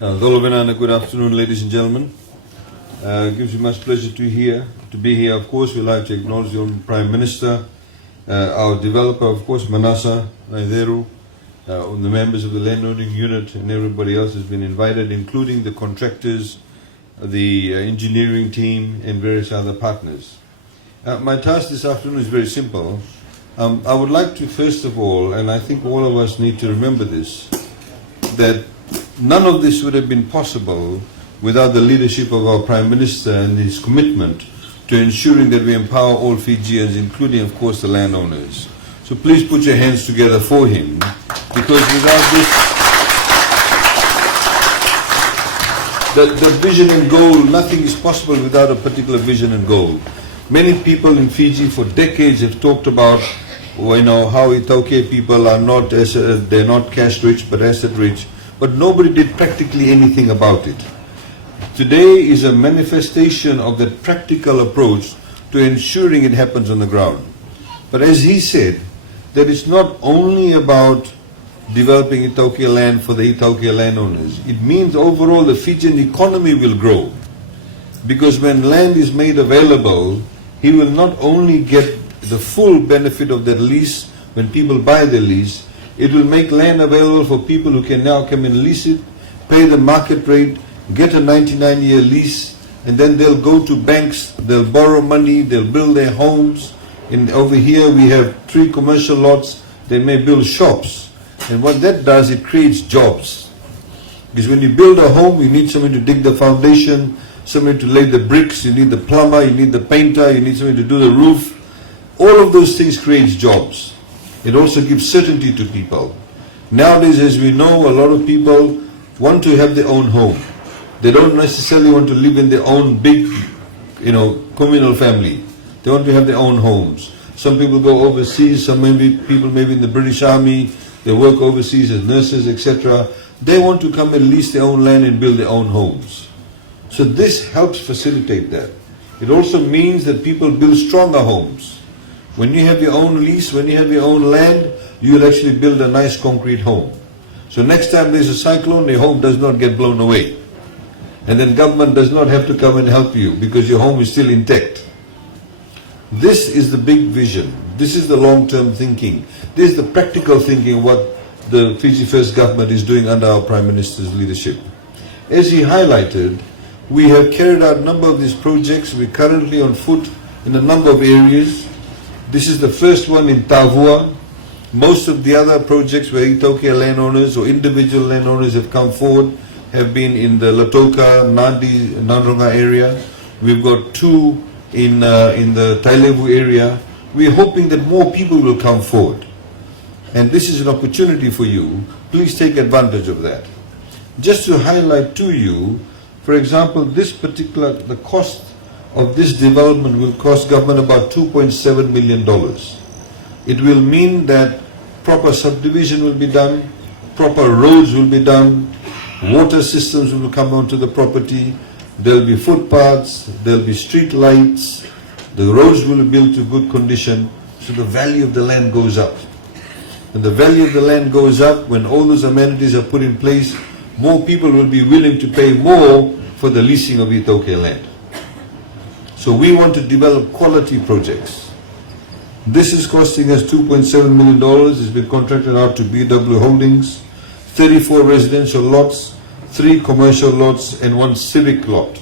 Good afternoon, ladies and gentlemen. It gives me much pleasure to be here. Of course, we'd like to acknowledge the Honourable Prime Minister, our developer, of course, Manasa Naideru, the members of the landowning unit, and everybody else has been invited, including the contractors, the engineering team, and various other partners. My task this afternoon is very simple. I would like to, first of all, and I think all of us need to remember this, that none of this would have been possible without the leadership of our Prime Minister and his commitment to ensuring that we empower all Fijians, including, of course, the landowners. So please put your hands together for him, because without this, the vision and goal, nothing is possible without a particular vision and goal. Many people in Fiji for decades have talked about, how iTaukei people are not, they're not cash rich but asset rich, but nobody did practically anything about it. Today is a manifestation of that practical approach to ensuring it happens on the ground. But as he said, that it's not only about developing iTaukei land for the iTaukei landowners. It means overall the Fijian economy will grow. Because when land is made available, he will not only get the full benefit of that lease when people buy the lease, it will make land available for people who can now come and lease it, pay the market rate, get a 99-year lease, and then they'll go to banks, they'll borrow money, they'll build their homes. And over here we have 3 commercial lots, they may build shops. And what that does, it creates jobs. Because when you build a home, you need someone to dig the foundation, someone to lay the bricks, you need the plumber, you need the painter, you need someone to do the roof. All of those things creates jobs. It also gives certainty to people. Nowadays, as we know, a lot of people want to have their own home. They don't necessarily want to live in their own big, communal family. They want to have their own homes. Some people go overseas, people maybe in the British Army, they work overseas as nurses, etc. They want to come and lease their own land and build their own homes. So this helps facilitate that. It also means that people build stronger homes. When you have your own lease, when you have your own land, you will actually build a nice concrete home. So next time there's a cyclone, your home does not get blown away. And then government does not have to come and help you because your home is still intact. This is the big vision. This is the long-term thinking. This is the practical thinking of what the Fiji First government is doing under our Prime Minister's leadership. As he highlighted, we have carried out a number of these projects. We're currently on foot in a number of areas. This is the first one in Tavua. Most of the other projects where iTaukei landowners or individual landowners have come forward have been in the Latoka, Nadi, Nanronga area. We've got 2 in the Tailevu area. We're hoping that more people will come forward. And this is an opportunity for you. Please take advantage of that. Just to highlight to you, for example, the cost of this development will cost government about $2.7 million. It will mean that proper subdivision will be done, proper roads will be done, water systems will come onto the property, there will be footpaths, there will be street lights, the roads will be built to good condition, so the value of the land goes up. And the value of the land goes up when all those amenities are put in place, more people will be willing to pay more for the leasing of iTaukei land. So we want to develop quality projects. This is costing us $2.7 million. It's been contracted out to BW Holdings, 34 residential lots, 3 commercial lots, and 1 civic lot.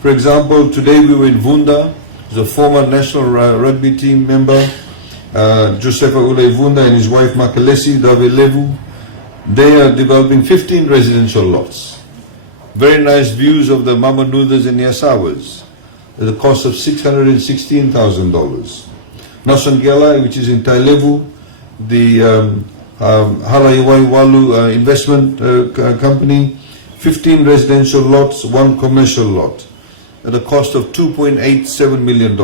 For example, today we were in Vunda. The former national rugby team member, Josefa Ule Vunda, and his wife Makalesi Davelevu. They are developing 15 residential lots. Very nice views of the Mamanudas and Yasawas. At the cost of $616,000. Nasangela, which is in Tailevu, the Haraiwaiwalu investment company, 15 residential lots, 1 commercial lot, at a cost of $2.82 million.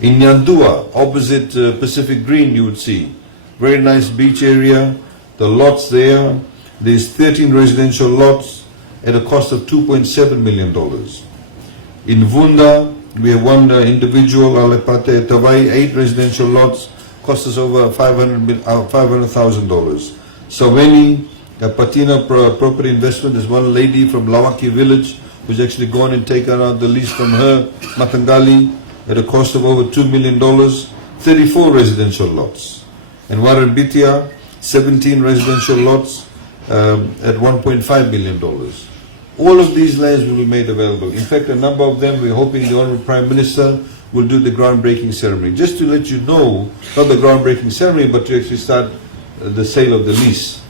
In Nyandua, opposite Pacific Green, you would see, very nice beach area, the lots there's 13 residential lots at a cost of $2.7 million. In Vunda, we have 1 individual, Alepate Tawai, 8 residential lots, cost us over $500,000. Saweni, Patina Property Investment, there's one lady from Lawaki village who's actually gone and taken out the lease from her, Matangali, at a cost of over $2 million, 34 residential lots. And Warren-Bitia, 17 residential lots at $1.5 million. All of these lands will be made available. In fact, a number of them, we're hoping the Honourable Prime Minister will do the groundbreaking ceremony. Just to let you know, not the groundbreaking ceremony, but to actually start the sale of the lease.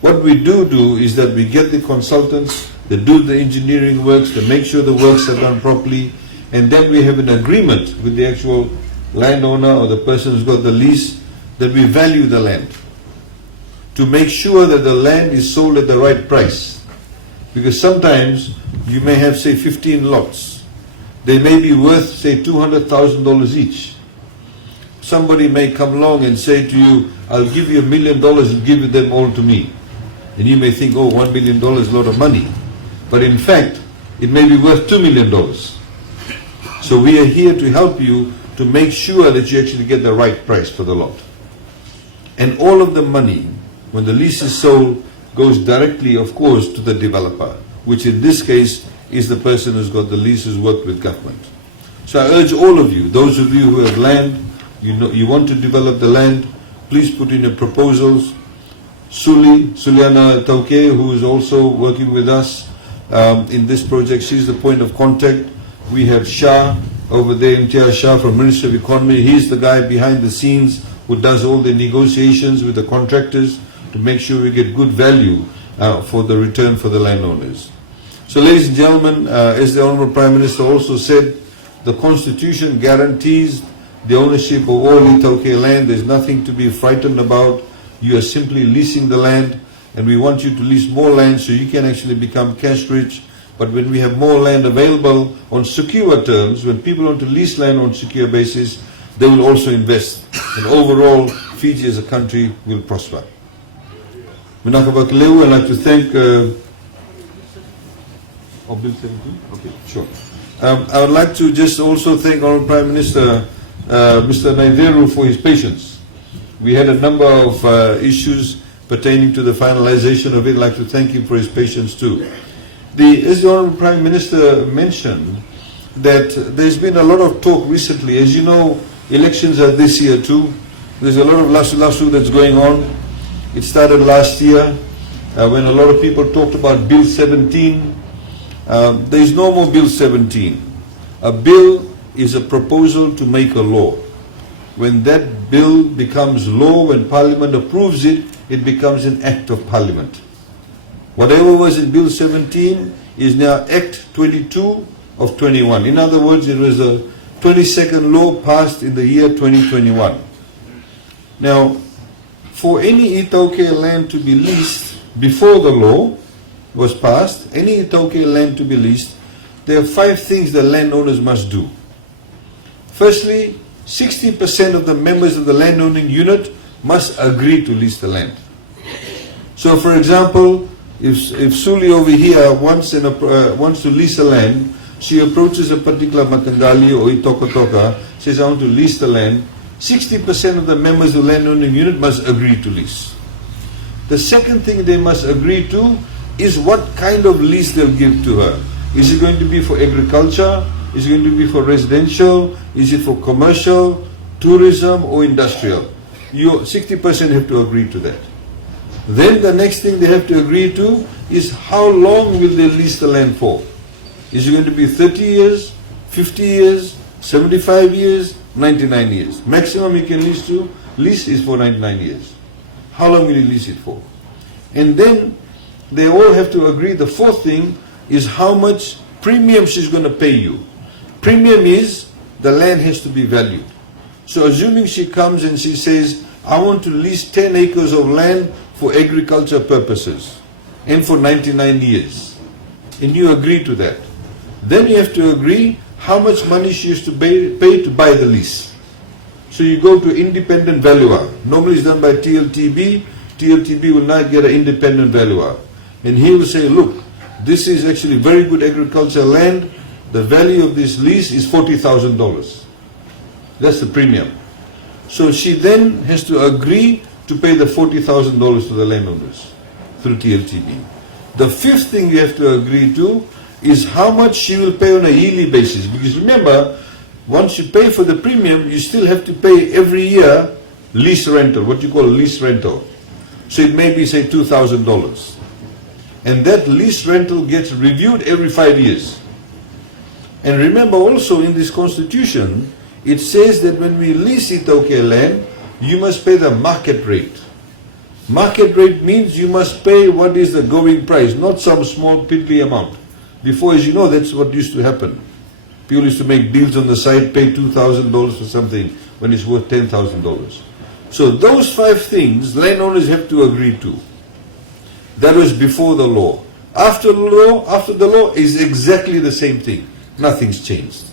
What we do is that we get the consultants, they do the engineering works, they make sure the works are done properly, and then we have an agreement with the actual landowner or the person who's got the lease that we value the land to make sure that the land is sold at the right price. Because sometimes you may have, say, 15 lots. They may be worth, say, $200,000 each. Somebody may come along and say to you, I'll give you $1 million and give them all to me. And you may think, oh, $1 million is a lot of money. But in fact, it may be worth $2 million. So we are here to help you to make sure that you actually get the right price for the lot. And all of the money, when the lease is sold, goes directly, of course, to the developer, which in this case is the person who's got the lease, who's worked with government. So I urge all of you, those of you who have land, you want to develop the land, please put in your proposals. Suliana Itaukei, who is also working with us in this project, she's the point of contact. We have Shah over there, MTR Shah from Ministry of Economy. He's the guy behind the scenes who does all the negotiations with the contractors to make sure we get good value for the return for the landowners. So ladies and gentlemen, as the Honourable Prime Minister also said, the Constitution guarantees the ownership of all Itaukei land. There's nothing to be frightened about. You are simply leasing the land, and we want you to lease more land so you can actually become cash rich. But when we have more land available on secure terms, when people want to lease land on secure basis, they will also invest. And overall, Fiji as a country will prosper. I'd like to thank Bill 17? Okay, sure. I would like to just also thank Honourable Prime Minister Mr. Naiveru for his patience. We had a number of issues pertaining to the finalization of it. I'd like to thank him for his patience too. As the Honourable Prime Minister mentioned, that there's been a lot of talk recently. As you know, elections are this year too. There's a lot of lasulasu that's going on. It started last year when a lot of people talked about Bill 17. There is no more Bill 17. A bill is a proposal to make a law. When that bill becomes law, when Parliament approves it, it becomes an act of Parliament. Whatever was in Bill 17 is now Act 22 of 21. In other words, it was a 22nd law passed in the year 2021. Now, for any Itaukei land to be leased before the law was passed, any Itaukei land to be leased, there are 5 things the landowners must do. Firstly, 60% of the members of the landowning unit must agree to lease the land. So, for example, if Suli over here wants to lease a land, she approaches a particular Matangali or Itokotoka, says, I want to lease the land. 60% of the members of the landowning unit must agree to lease. The second thing they must agree to is what kind of lease they'll give to her. Is it going to be for agriculture? Is it going to be for residential? Is it for commercial, tourism, or industrial? 60% have to agree to that. Then the next thing they have to agree to is how long will they lease the land for? Is it going to be 30 years, 50 years, 75 years, 99 years? Maximum you can lease is for 99 years. How long will you lease it for? And then they all have to agree. The fourth thing is how much premium she's going to pay you. Premium is the land has to be valued. So assuming she comes and she says, I want to lease 10 acres of land for agriculture purposes and for 99 years. And you agree to that. Then you have to agree how much money she has to pay to buy the lease. So you go to independent valuer. Normally it's done by TLTB. TLTB will not get an independent valuer. And he will say, look, this is actually very good agricultural land. The value of this lease is $40,000. That's the premium. So she then has to agree to pay the $40,000 to the landowners. through TLTB. The fifth thing you have to agree to is how much she will pay on a yearly basis. Because remember, once you pay for the premium, you still have to pay every year lease rental, what you call lease rental. So it may be, say, $2,000. And that lease rental gets reviewed every 5 years. And remember also in this constitution, it says that when we lease iTaukei land, you must pay the market rate. Market rate means you must pay what is the going price, not some small piddly amount. Before, as you know, that's what used to happen. People used to make deals on the side, pay $2,000 for something when it's worth $10,000. So those 5 things landowners have to agree to. That was before the law. After the law is exactly the same thing. Nothing's changed.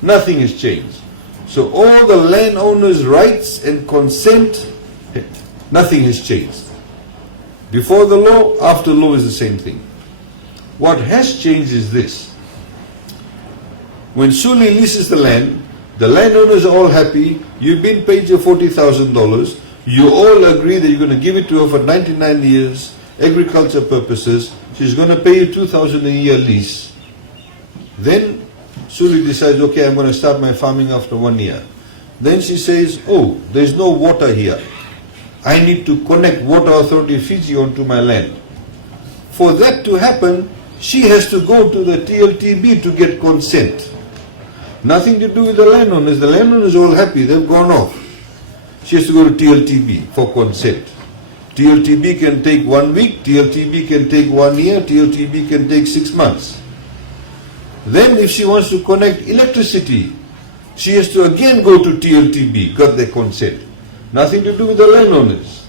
Nothing has changed. So all the landowners' rights and consent, nothing has changed. Before the law, after law is the same thing. What has changed is this. When Suli leases the landowners are all happy, you've been paid your $40,000, you all agree that you're going to give it to her for 99 years, agriculture purposes, she's going to pay you $2,000 a year lease. Then Suli decides, okay, I'm going to start my farming after 1 year. Then she says, oh, there's no water here. I need to connect Water Authority Fiji onto my land. For that to happen, she has to go to the TLTB to get consent. Nothing to do with the landowners. The landowners are all happy, they've gone off. She has to go to TLTB for consent. TLTB can take 1 week, TLTB can take 1 year, TLTB can take 6 months. Then if she wants to connect electricity, she has to again go to TLTB, got their consent. Nothing to do with the landowners.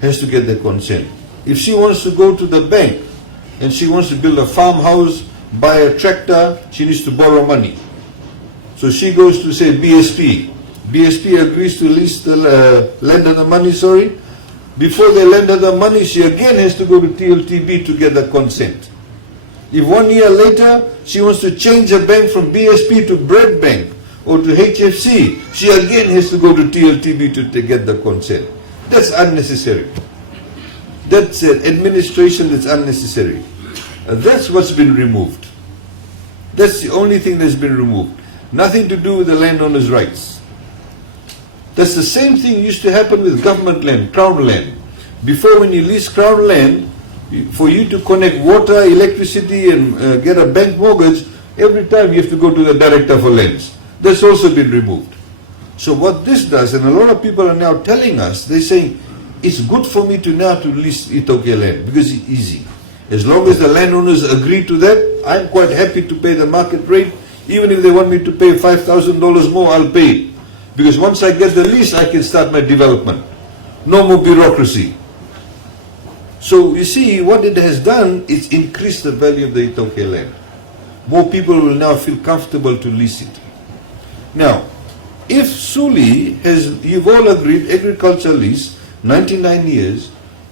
Has to get their consent. If she wants to go to the bank and she wants to build a farmhouse, buy a tractor, she needs to borrow money. So she goes to, say, BSP. BSP agrees to lease the lend her the money, Before they lend her the money, she again has to go to TLTB to get the consent. If 1 year later, she wants to change her bank from BSP to Bread Bank or to HFC, she again has to go to TLTB to get the consent. That's unnecessary. That's an administration that's unnecessary. That's what's been removed. That's the only thing that's been removed. Nothing to do with the landowner's rights. That's the same thing used to happen with government land, crown land. Before, when you lease crown land, for you to connect water, electricity and get a bank mortgage, every time you have to go to the director for lands. That's also been removed. So what this does, and a lot of people are now telling us, they're saying, it's good for me to now to lease iTaukei land because it's easy. As long as the landowners agree to that, I'm quite happy to pay the market rate. Even if they want me to pay $5,000 more, I'll pay it. Because once I get the lease, I can start my development. No more bureaucracy. So you see, what it has done is increase the value of the iTaukei land. More people will now feel comfortable to lease it. Now, if Suli has, you've all agreed, agriculture lease, 99 years,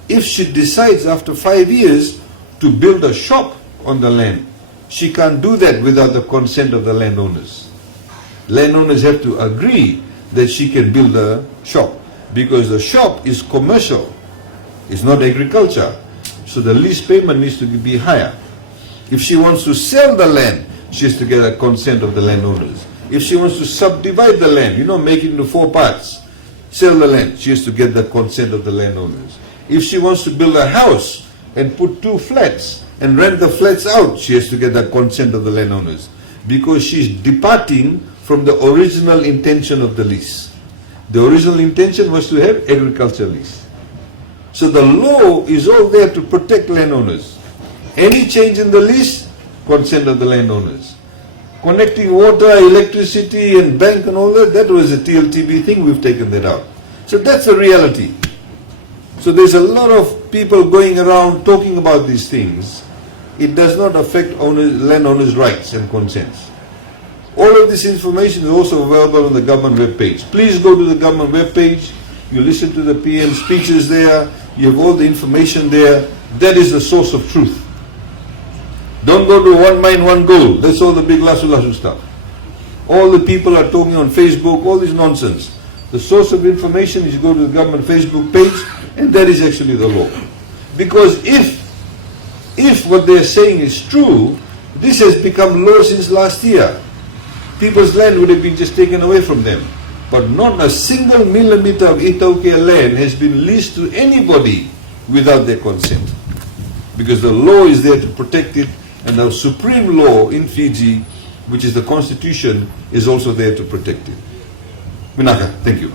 if she decides after 5 years to build a shop on the land, she can't do that without the consent of the landowners. Landowners have to agree that she can build a shop because the shop is commercial. It's not agriculture. So the lease payment needs to be higher. If she wants to sell the land, she has to get a consent of the landowners. If she wants to subdivide the land, make it into 4 parts, sell the land, she has to get the consent of the landowners. If she wants to build a house and put 2 flats and rent the flats out, she has to get the consent of the landowners because she's departing from the original intention of the lease. The original intention was to have agriculture lease. So the law is all there to protect landowners. Any change in the lease, consent of the landowners. Connecting water, electricity and bank and all that, that was a TLTB thing, we've taken that out. So that's the reality. So there's a lot of people going around talking about these things. It does not affect landowners' rights and consents. All of this information is also available on the government webpage. Please go to the government webpage. You listen to the PM speeches there. You have all the information there. That is the source of truth. Don't go to one mind, one goal. That's all the big lasulasu stuff. All the people are talking on Facebook, all this nonsense. The source of information is you go to the government Facebook page, and that is actually the law. Because if what they are saying is true, this has become law since last year. People's land would have been just taken away from them. But not a single millimeter of iTaukei land has been leased to anybody without their consent. Because the law is there to protect it, and the supreme law in Fiji, which is the constitution, is also there to protect it. Vinaka, thank you.